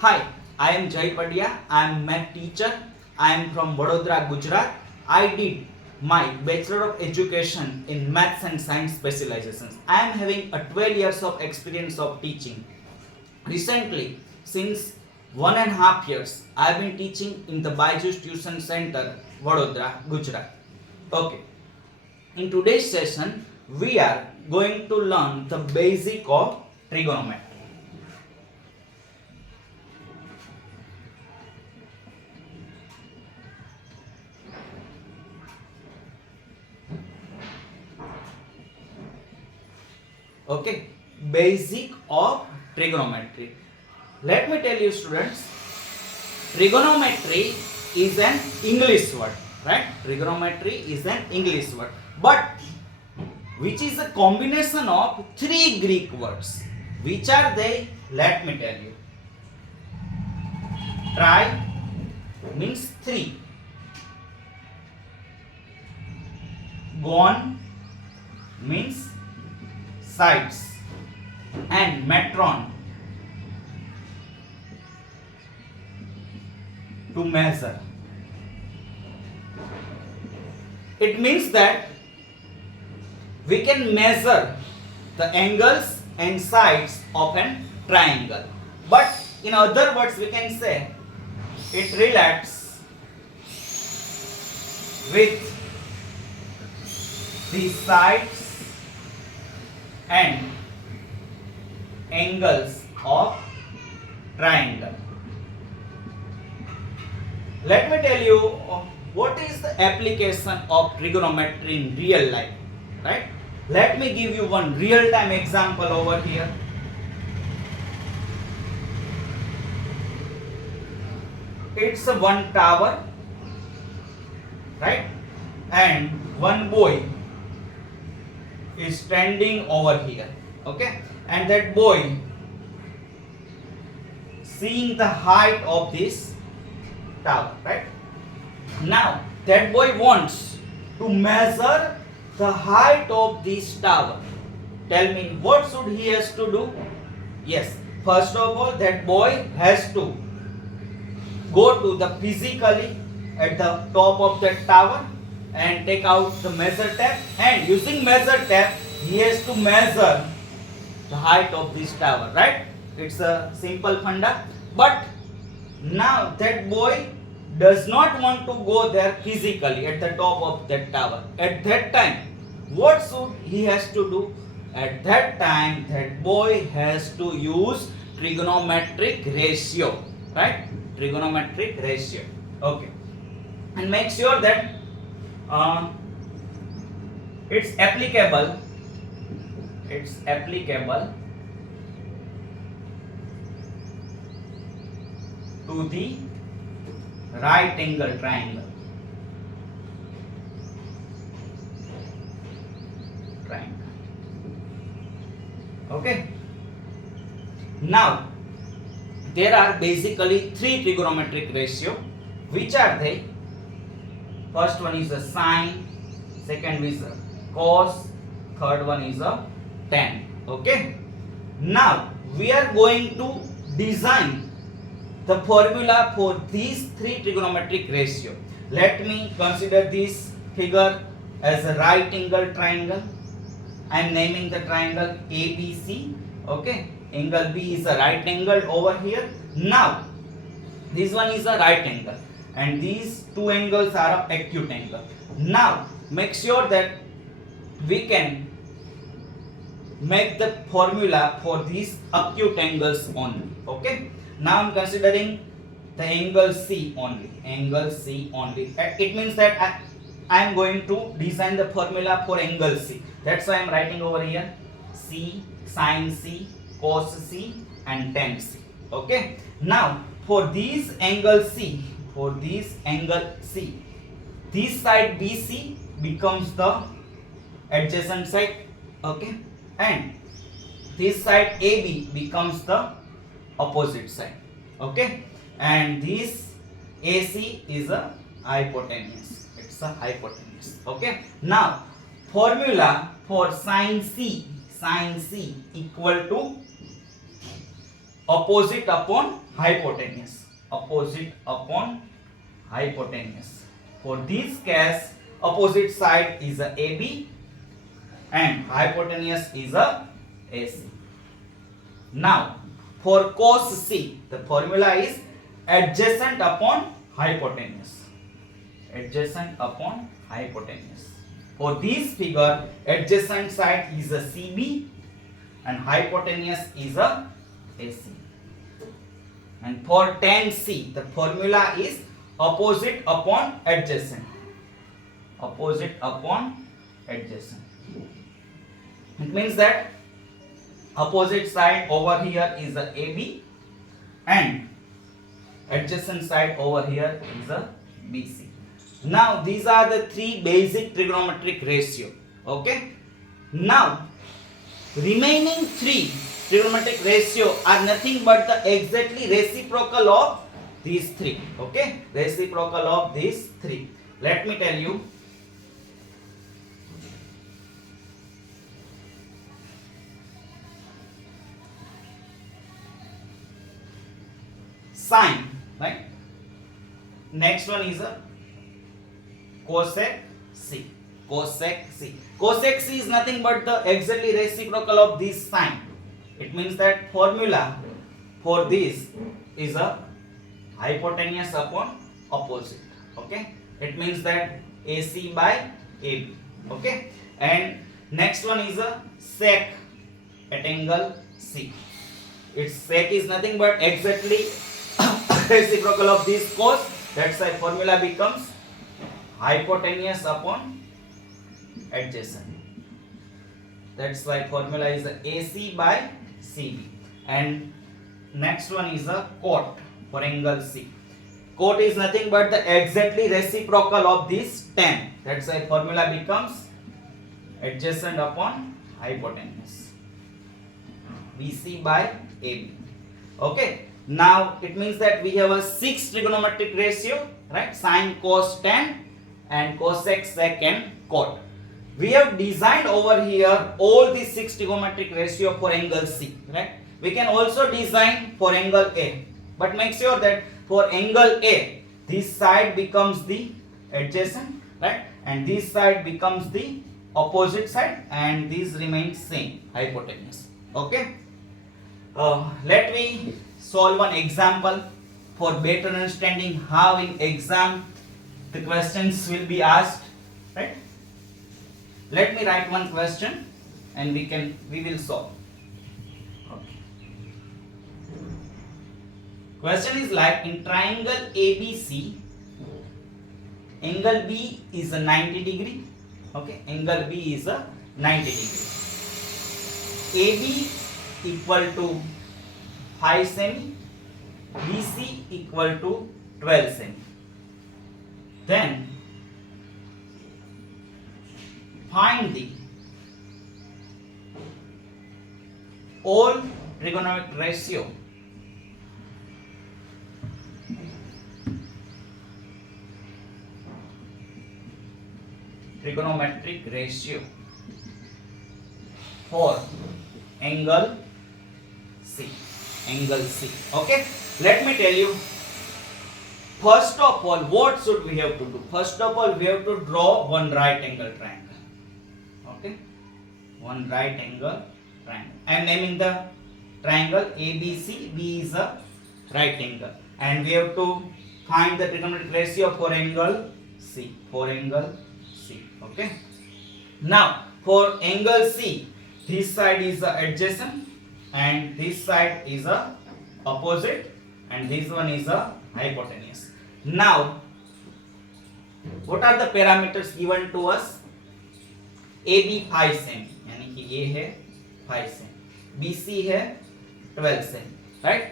Hi, I am Jai Padia. I am math teacher. I am from Vadodara, Gujarat. I did my Bachelor of Education in Maths and Science specializations. I am having a 12 years of experience of teaching. Recently, since 1.5 years, I have been teaching in the Byju's Tuition Center, Vadodara, Gujarat. Okay. In today's session, we are going to learn the basic of trigonometry. Okay, basic of trigonometry. Let me tell you, students, trigonometry is an English word, right? Trigonometry is an English word, but which is a combination of three Greek words. Which are they? Let me tell you. Tri means three. Gon means sides, and metron to measure. It means that we can measure the angles and sides of an triangle, but in other words we can say it relates with the sides and angles of triangle. Let me tell you what is the application of trigonometry in real life, right? Let me give you one real time example over here. It's a one tower, right? And one boy is standing over here, okay? And that boy seeing the height of this tower, right? Now that boy wants to measure the height of this tower. Tell me, what should he has to do? Yes, first of all, that boy has to go to the physically at the top of that tower and take out the measure tape, and using measure tape he has to measure the height of this tower, right? It's a simple funda. But now that boy does not want to go there physically at the top of that tower. At that time, what should he has to do? At that time, that boy has to use trigonometric ratio, right? Trigonometric ratio. Okay. And make sure that it's applicable to the right angle triangle. Okay. Now there are basically three trigonometric ratio. Which are they? First one is a sine, second is a cos, third one is a tan. Okay. Now we are going to design the formula for these three trigonometric ratio. Let me consider this figure as a right angle triangle. I am naming the triangle ABC. Okay. Angle B is a right angle over here. Now this one is a right angle, and these two angles are acute angle. Now make sure that we can make the formula for these acute angles only. Okay. Now I am considering the angle C only. Angle C only. It means that I am going to design the formula for angle C. That's why I am writing over here C, sin C, cos C, and tan C. Okay. Now for this angle C, this side BC becomes the adjacent side. Okay. And this side AB becomes the opposite side. Okay. And this AC is a hypotenuse. It's a hypotenuse. Okay. Now formula for sin C equal to opposite upon hypotenuse. Opposite upon hypotenuse. For this case, opposite side is a AB and hypotenuse is a AC. Now, for cos C, the formula is adjacent upon hypotenuse. Adjacent upon hypotenuse. For this figure, adjacent side is a CB and hypotenuse is a AC. And for tan C, the formula is opposite upon adjacent. Opposite upon adjacent. It means that opposite side over here is a AB and adjacent side over here is a BC. Now these are the three basic trigonometric ratio. Okay. Now remaining three trigonometric ratio are nothing but the exactly reciprocal of these three. Okay, reciprocal of these three. Let me tell you. Sine, right? Next one is a cosec C. Cosec C. Cosec C is nothing but the exactly reciprocal of this sine. It means that formula for this is a hypotenuse upon opposite. Okay. It means that AC by AB. Okay. And next one is a sec at angle C. Its sec is nothing but exactly reciprocal of this cos. That's why formula becomes hypotenuse upon adjacent. That's why formula is AC by CB. And next one is a cot for angle C. Cot is nothing but the exactly reciprocal of this tan. That's why formula becomes adjacent upon hypotenuse. BC by AB. Okay. Now it means that we have a 6 trigonometric ratio, right? Sine, cos, tan and cosec, sec and cot. We have designed over here all these 6 trigonometric ratio for angle C, right? We can also design for angle A, but make sure that for angle A, this side becomes the adjacent, right? And this side becomes the opposite side, and these remain same, hypotenuse. Okay. Let me solve one example for better understanding how in exam the questions will be asked, right? Let me write one question and we will solve. Okay. Question is like, in triangle ABC, angle B is a 90 degree. Okay, angle B is a 90 degree. AB equal to 5 semi, BC equal to 12 semi. Then find the all trigonometric ratio for angle C. Angle C. Okay. Let me tell you. First of all, what should we have to do? First of all, we have to draw one right angle triangle. Okay. One right angle triangle. I am naming the triangle ABC. B is a right angle. And we have to find the trigonometric ratio for angle C. For angle C. Okay. Now, for angle C, this side is the adjacent and this side is a opposite and this one is a hypotenuse. Now, what are the parameters given to us? AB 5 semi, यानी कि ये है 5 semi, BC है 12 semi, right?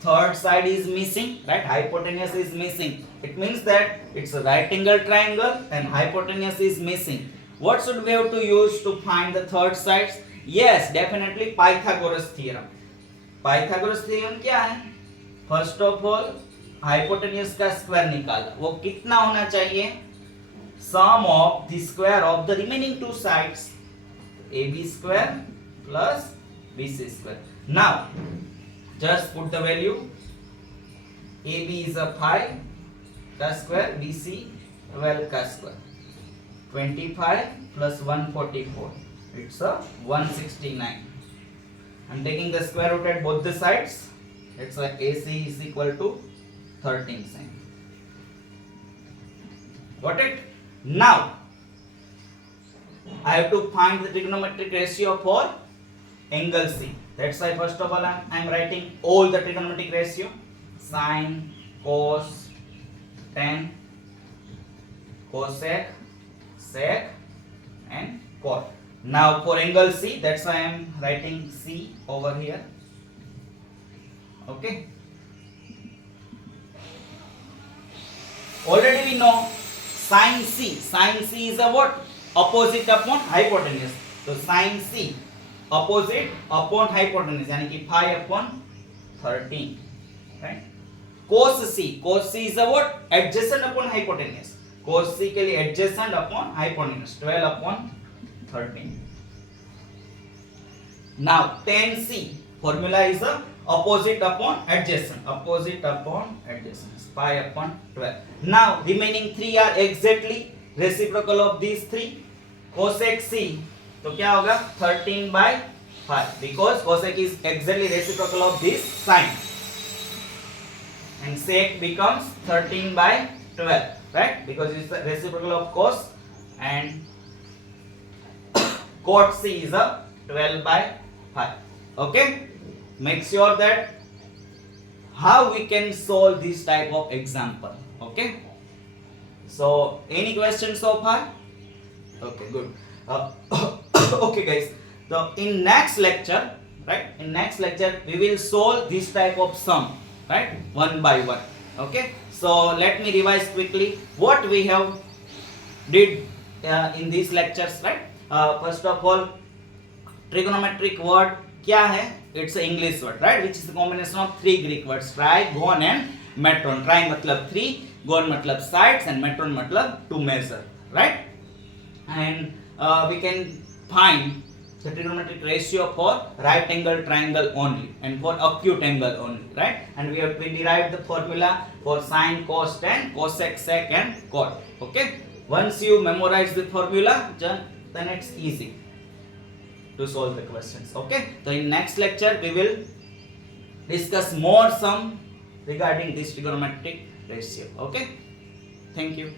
Third side is missing, right? Hypotenuse is missing. It means that it's a right angle triangle and hypotenuse is missing. What should we have to use to find the third sides? Yes, definitely Pythagoras theorem. Pythagoras theorem क्या है? First of all, hypotenuse का square निकाला. वो कितना होना चाहिए? Sum of the square of the remaining two sides, AB square plus BC square. Now, just put the value. AB is a 5 cos square, BC 12 cos square. 25 plus 144, it's a 169. I'm taking the square root at both the sides. It's like AC is equal to 13 sin. Got it? Now I have to find the trigonometric ratio for angle C. That's why first of all I'm writing all the trigonometric ratio: sine, cos, tan, cosec, sec and cot. Now for angle C, that's why I am writing C over here. Okay. Already we know sine C. Sine C is a what? Opposite upon hypotenuse. So sine C opposite upon hypotenuse, यानी कि 5 upon 13, right? Cos C. Cos C is a what? Adjacent upon hypotenuse. Cos C के लिए adjacent upon hypotenuse, 12 upon 13. Now tan C formula is a opposite upon adjacent. Opposite upon adjacent, 5 upon 12. Now remaining 3 are exactly reciprocal of these 3. Cosec C तो क्या होगा 13 by 5, because cosec is exactly reciprocal of this sine, and sec becomes 13 by 12, right? Because it's the reciprocal of cos, and cot C is a 12 by 5. Okay, make sure that how we can solve this type of example. Okay, so any questions so far? Okay, good. Okay guys, so in next lecture, right, in next lecture we will solve this type of sum, right, one by one. Okay, so let me revise quickly what we have did in these lectures, right? First of all, trigonometric word क्या है? It's an English word, right, which is the combination of 3 Greek words: tri, gon and metron. Tri मतलब 3, gon मतलब sides and metron मतलब to measure, right? And we can find the trigonometric ratio for right angle triangle only and for acute angle only, right? And we derived the formula for sine, cos, tan, cosec, sec and cot. Okay, once you memorize the formula, then it's easy to solve the questions. Okay, so in next lecture we will discuss more sum regarding this trigonometric ratio. Okay, thank you.